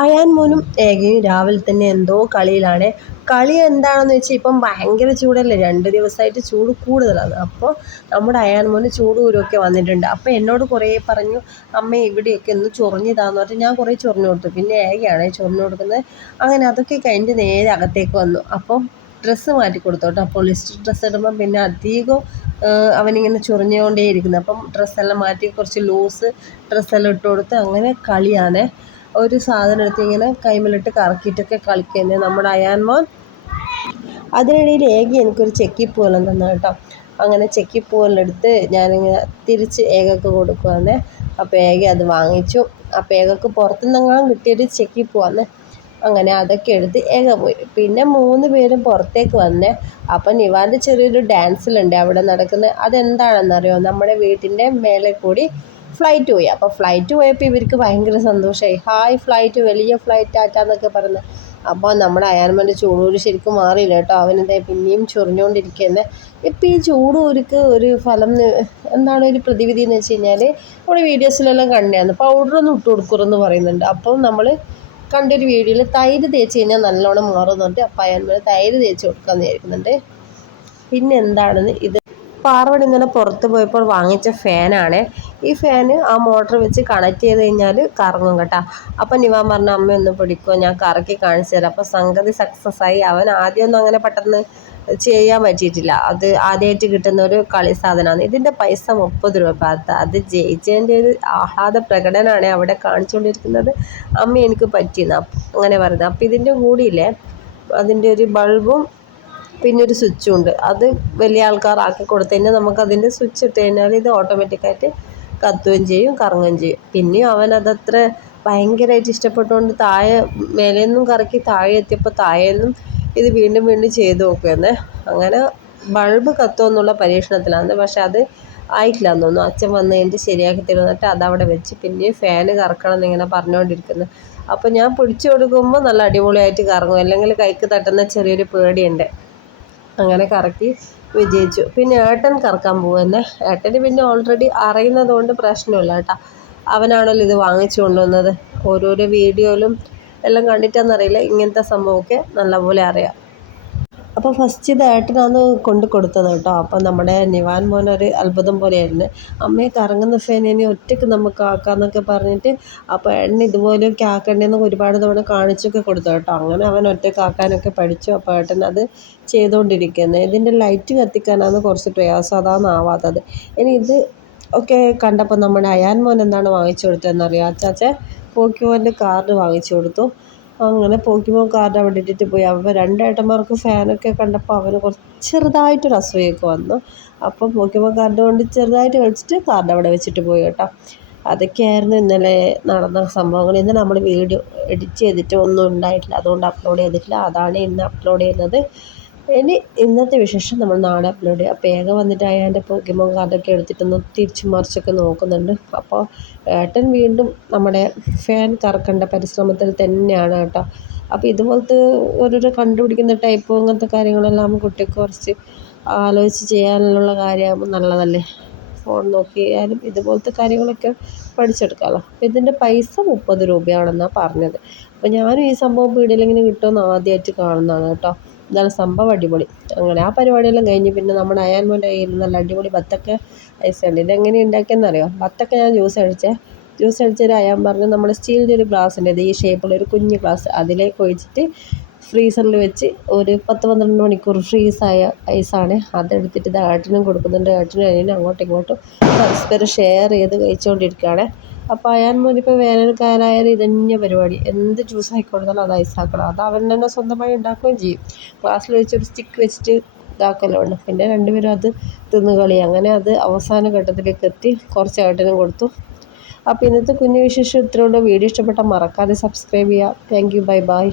അയാൻ മോനും ഏകയും രാവിലെ തന്നെ എന്തോ കളിയിലാണ്. കളി എന്താണെന്ന് വെച്ചാൽ ഇപ്പം ഭയങ്കര ചൂടല്ലേ, 2 ദിവസമായിട്ട് ചൂട് കൂടുതലാണ്. അപ്പോൾ നമ്മുടെ അയാൻ മോന് ചൂട് കുരുവൊക്കെ വന്നിട്ടുണ്ട്. അപ്പോൾ എന്നോട് കുറേ പറഞ്ഞു, അമ്മ ഇവിടെയൊക്കെ ഒന്ന് ചൊറിഞ്ഞിതാന്ന് പറഞ്ഞിട്ട് ഞാൻ കുറേ ചൊറിഞ്ഞു കൊടുത്തു. പിന്നെ ഏകയാണ് ചൊറിഞ്ഞു കൊടുക്കുന്നത്. അങ്ങനെ അതൊക്കെ കഴിഞ്ഞ് നേരെ അകത്തേക്ക് വന്നു. അപ്പോൾ ഡ്രസ്സ് മാറ്റി കൊടുത്തു കേട്ടോ. പോളിസ്റ്റർ ഡ്രസ്സ് ഇടുമ്പം പിന്നെ അധികം അവനിങ്ങനെ ചൊറിഞ്ഞുകൊണ്ടേയിരിക്കുന്നത്. അപ്പം ഡ്രസ്സെല്ലാം മാറ്റി കുറച്ച് ലൂസ് ഡ്രസ്സെല്ലാം ഇട്ട് കൊടുത്ത് അങ്ങനെ കളിയാണ്. ഒരു സാധനം എടുത്ത് ഇങ്ങനെ കൈമേലിട്ട് കറക്കിയിട്ടൊക്കെ കളിക്കുന്നത് നമ്മുടെ അയാൻ മോൻ. അതിനിടയിൽ ഏകി എനിക്കൊരു ചെക്കിപ്പൂവെല്ലാം തന്നു കേട്ടോ. അങ്ങനെ ചെക്കിപ്പൂവെല്ലാം എടുത്ത് ഞാനിങ്ങനെ തിരിച്ച് ഏകക്ക് കൊടുക്കുവാന്ന്. അപ്പോൾ ഏക അത് വാങ്ങിച്ചു. അപ്പോൾ ഏകക്ക് പുറത്തുനിന്നെങ്ങാനും കിട്ടിയൊരു ചെക്കിപ്പൂവാന്ന്. അങ്ങനെ അതൊക്കെ എടുത്ത് ഏക പോയി. പിന്നെ 3 പേരും പുറത്തേക്ക് വന്നേ. അപ്പം നിവാൻ്റെ ചെറിയൊരു ഡാൻസിലുണ്ട് അവിടെ നടക്കുന്നത്. അതെന്താണെന്നറിയോ, നമ്മുടെ വീട്ടിൻ്റെ മേലെ കൂടി ഫ്ലൈറ്റ് പോയി. അപ്പോൾ ഫ്ലൈറ്റ് പോയപ്പോൾ ഇവർക്ക് ഭയങ്കര സന്തോഷമായി. ഹായ് ഫ്ലൈറ്റ്, വലിയ ഫ്ലൈറ്റ് ആറ്റാന്നൊക്കെ പറയുന്നത്. അപ്പോൾ നമ്മുടെ അയാൻമൻ്റെ ചൂടൂര് ശരിക്കും മാറിയില്ല കേട്ടോ. അവനെന്താ പിന്നെയും ചൊറിഞ്ഞുകൊണ്ടിരിക്കുന്നത്. ഇപ്പം ഈ ചൂടൂർക്ക് ഒരു ഫലം എന്താണ് ഒരു പ്രതിവിധി എന്ന് വെച്ച് കഴിഞ്ഞാൽ, നമ്മുടെ വീഡിയോസിലെല്ലാം കണ്ടായിരുന്നു പൗഡറൊന്നും ഇട്ട് കൊടുക്കുമെന്ന് പറയുന്നുണ്ട്. അപ്പം നമ്മൾ കണ്ടൊരു വീഡിയോയിൽ തൈര് തേച്ച് കഴിഞ്ഞാൽ നല്ലോണം മാറുന്നുണ്ട്. അപ്പം അയാൻമന് തൈര് തേച്ച് കൊടുക്കാമെന്ന് വിചാരിക്കുന്നുണ്ട്. പിന്നെ എന്താണെന്ന് ഇത് പാർവണി ഇന്നലെ പുറത്ത് പോയപ്പോൾ വാങ്ങിച്ച ഫാനാണ്. ഈ ഫാന് ആ മോട്ടർ വെച്ച് കണക്ട് ചെയ്ത് കഴിഞ്ഞാൽ കറങ്ങും കേട്ടോ. അപ്പം നിവാൻ പറഞ്ഞ അമ്മ ഒന്ന് പിടിക്കുമോ, ഞാൻ കറക്കി കാണിച്ചു തരാം. അപ്പോൾ സംഗതി സക്സസ് ആയി. അവൻ ആദ്യമൊന്നും അങ്ങനെ പെട്ടെന്ന് ചെയ്യാൻ പറ്റിയിട്ടില്ല. അത് ആദ്യമായിട്ട് കിട്ടുന്ന ഒരു കളി സാധനമാണ്. ഇതിൻ്റെ പൈസ 30 രൂപ. അത് ജയിച്ചതിൻ്റെ ഒരു ആഹ്ലാദ പ്രകടനമാണ് അവിടെ കാണിച്ചുകൊണ്ടിരിക്കുന്നത്. അമ്മ എനിക്ക് പറ്റിയെന്ന് അങ്ങനെ പറയുന്നത്. അപ്പോൾ ഇതിൻ്റെ കൂടിയില്ലേ, അതിൻ്റെ ഒരു ബൾബും പിന്നെ ഒരു സ്വിച്ചും ഉണ്ട്. അത് വലിയ ആൾക്കാർ ആക്കി കൊടുത്തു കഴിഞ്ഞാൽ നമുക്കതിൻ്റെ സ്വിച്ച് ഇട്ട് കഴിഞ്ഞാൽ ഇത് ഓട്ടോമാറ്റിക്കായിട്ട് കത്തുകയും ചെയ്യും, കറങ്ങുകയും ചെയ്യും. പിന്നെയും അവനതത്ര ഭയങ്കരമായിട്ട് ഇഷ്ടപ്പെട്ടുകൊണ്ട് താഴെ മേലേന്നും കറക്കി താഴെ എത്തിയപ്പോൾ താഴേന്നും ഇത് വീണ്ടും വീണ്ടും ചെയ്ത് നോക്കുമെന്നേ. അങ്ങനെ ബൾബ് കത്തുമെന്നുള്ള പരീക്ഷണത്തിലാണ്. പക്ഷെ അത് ആയിട്ടില്ല എന്ന് തോന്നുന്നു. അച്ഛൻ വന്ന് കഴിഞ്ഞിട്ട് ശരിയാക്കി തരുന്നിട്ട് അതവിടെ വെച്ച് പിന്നെയും ഫാന് കറക്കണം എന്നിങ്ങനെ പറഞ്ഞുകൊണ്ടിരിക്കുന്നത്. അപ്പോൾ ഞാൻ പിടിച്ചു കൊടുക്കുമ്പോൾ നല്ല അടിപൊളിയായിട്ട് കറങ്ങും, അല്ലെങ്കിൽ കൈക്ക് തട്ടുന്ന ചെറിയൊരു പേടിയുണ്ട്. അങ്ങനെ കറക്കി വിജയിച്ചു. പിന്നെ ഏട്ടൻ കറക്കാൻ പോകുന്നത്. ഏട്ടന് പിന്നെ ഓൾറെഡി അറിയുന്നത് കൊണ്ട് പ്രശ്നമില്ല കേട്ടോ. അവനാണല്ലോ ഇത് വാങ്ങിച്ചു കൊണ്ടുവന്നത്. ഓരോരോ വീഡിയോയിലും എല്ലാം കണ്ടിട്ടാണെന്നറിയില്ല, ഇങ്ങനത്തെ സംഭവമൊക്കെ നല്ലപോലെ അറിയാം. അപ്പോൾ ഫസ്റ്റ് ഇത് ഏട്ടനാണ് കൊണ്ട് കൊടുത്തത് കേട്ടോ. അപ്പോൾ നമ്മുടെ നിവാൻ മോനൊരു അത്ഭുതം പോലെയായിരുന്നു. അമ്മയെ കറങ്ങുന്ന ഫാൻ ഇനി ഒറ്റയ്ക്ക് നമുക്ക് ആക്കാമെന്നൊക്കെ പറഞ്ഞിട്ട് അപ്പോൾ ഏട്ടൻ ഇതുപോലെയൊക്കെ ആക്കണ്ടേന്ന് ഒരുപാട് തവണ കാണിച്ചൊക്കെ കൊടുത്തു കേട്ടോ. അങ്ങനെ അവൻ ഒറ്റയ്ക്ക് ആക്കാനൊക്കെ പഠിച്ചു. അപ്പോൾ ഏട്ടൻ അത് ചെയ്തുകൊണ്ടിരിക്കുന്നത്. ഇതിൻ്റെ ലൈറ്റ് കത്തിക്കാനാണ് കുറച്ച് പ്രയാസം, അതാണ് ആവാത്തത്. ഇനി ഇത് ഒക്കെ കണ്ടപ്പോൾ നമ്മുടെ അയാൻ മോൻ എന്താണ് വാങ്ങിച്ചു കൊടുത്തതെന്നറിയാം. അച്ചാച്ച പോക്കിമോൻ്റെ കാർഡ് വാങ്ങിച്ചു കൊടുത്തു. അങ്ങനെ പോക്കിമോൻ കാർഡ് അവിടെ ഇട്ടിട്ട് പോയി. അപ്പോൾ 2 ഏട്ടന്മാർക്ക് ഫാനൊക്കെ കണ്ടപ്പോൾ അവന് കുറച്ച് ചെറുതായിട്ടൊരു അസൂയൊക്കെ വന്നു. അപ്പോൾ പോക്കിമോൻ കാർഡ് കൊണ്ട് ചെറുതായിട്ട് കളിച്ചിട്ട് കാർഡ് അവിടെ വെച്ചിട്ട് പോയി കേട്ടോ. അതൊക്കെയായിരുന്നു ഇന്നലെ നടന്ന സംഭവങ്ങൾ. ഇന്ന് നമ്മൾ വീഡിയോ എഡിറ്റ് ചെയ്തിട്ട് ഒന്നും ഉണ്ടായിട്ടില്ല, അതുകൊണ്ട് അപ്ലോഡ് ചെയ്തിട്ടില്ല. അതാണ് ഇന്ന് അപ്ലോഡ് ചെയ്യുന്നത്. ഇനി ഇന്നത്തെ വിശേഷം നമ്മൾ നാളെ അപ്ലോഡ് ചെയ്യാം. അപ്പോൾ ഏക വന്നിട്ട് അയാൻ്റെ പോക്കിമോൻ കാർഡൊക്കെ എടുത്തിട്ടൊന്ന് തിരിച്ചു മറിച്ചൊക്കെ നോക്കുന്നുണ്ട്. അപ്പോൾ ഏട്ടൻ വീണ്ടും നമ്മുടെ ഫാൻ കറക്കേണ്ട പരിശ്രമത്തിൽ തന്നെയാണ് കേട്ടോ. അപ്പോൾ ഇതുപോലത്തെ ഓരോരോ കണ്ടുപിടിക്കുന്ന ടൈപ്പും അങ്ങനത്തെ കാര്യങ്ങളെല്ലാം കുട്ടിക്ക് കുറച്ച് ആലോചിച്ച് ചെയ്യാനുള്ള കാര്യമാകുമ്പോൾ നല്ലതല്ലേ. ഫോൺ നോക്കിയാലും ഇതുപോലത്തെ കാര്യങ്ങളൊക്കെ പഠിച്ചെടുക്കാമല്ലോ. അപ്പോൾ ഇതിൻ്റെ പൈസ 30 രൂപയാണെന്നാണ് പറഞ്ഞത്. അപ്പോൾ ഞാനും ഈ സംഭവം പീടികയിലിങ്ങനെ കിട്ടുമെന്ന് ആദ്യമായിട്ട് കാണുന്നതാണ് കേട്ടോ. എന്നാലും സംഭവം അടിപൊളി. അങ്ങനെ ആ പരിപാടിയെല്ലാം കഴിഞ്ഞ് പിന്നെ നമ്മുടെ അയാൻ മോൻ്റെ കയ്യിൽ നല്ല അടിപൊളി ബത്തക്ക ഐസ് ഉണ്ട്. ഇതെങ്ങനെ ഉണ്ടാക്കിയെന്നറിയോ? ബത്തക്ക ഞാൻ ജ്യൂസ് അടിച്ചൊരു അയാൻ പറഞ്ഞ് നമ്മുടെ സ്റ്റീലിൻ്റെ ഒരു ഗ്ലാസ് ഉണ്ട്, ഇത് ഈ ഷേപ്പുള്ളൊരു കുഞ്ഞ് ഗ്ലാസ്, അതിലേക്ക് ഒഴിച്ചിട്ട് ഫ്രീസറിൽ വെച്ച് ഒരു 10-12 മണിക്കൂർ ഫ്രീസായ ഐസാണ്. അതെടുത്തിട്ട് ഇത് ഏട്ടനും കൊടുക്കുന്നുണ്ട്. ഏട്ടനും അതിനും അങ്ങോട്ടും ഇങ്ങോട്ടും പരസ്പരം ഷെയർ ചെയ്ത് കഴിച്ചുകൊണ്ടിരിക്കുകയാണ്. അപ്പോൾ അയാൻ മോനിപ്പോൾ വേനൽക്കാലമായാലും ഇതന്നെ പരിപാടി. എന്ത് ജ്യൂസ് ആയിക്കൊടുത്താലും അത് ഐസാക്കണം. അത് അവൻ തന്നെ സ്വന്തമായി ഉണ്ടാക്കുകയും ചെയ്യും. ഗ്ലാസ്സിൽ വെച്ചൊരു സ്റ്റിക്ക് വെച്ചിട്ട് ഇതാക്കലുണ്ട്. പിന്നെ 2 പേരും അത് തിന്നുകളി. അങ്ങനെ അത് അവസാന ഘട്ടത്തിലേക്ക് എത്തി. കുറച്ച് ഏട്ടനും കൊടുത്തു. അപ്പോൾ ഇന്നത്തെ കുഞ്ഞു വിശേഷം ഇത്രയുള്ള വീഡിയോ ഇഷ്ടപ്പെട്ടാൽ മറക്കാതെ സബ്സ്ക്രൈബ് ചെയ്യുക. Thank you, bye bye.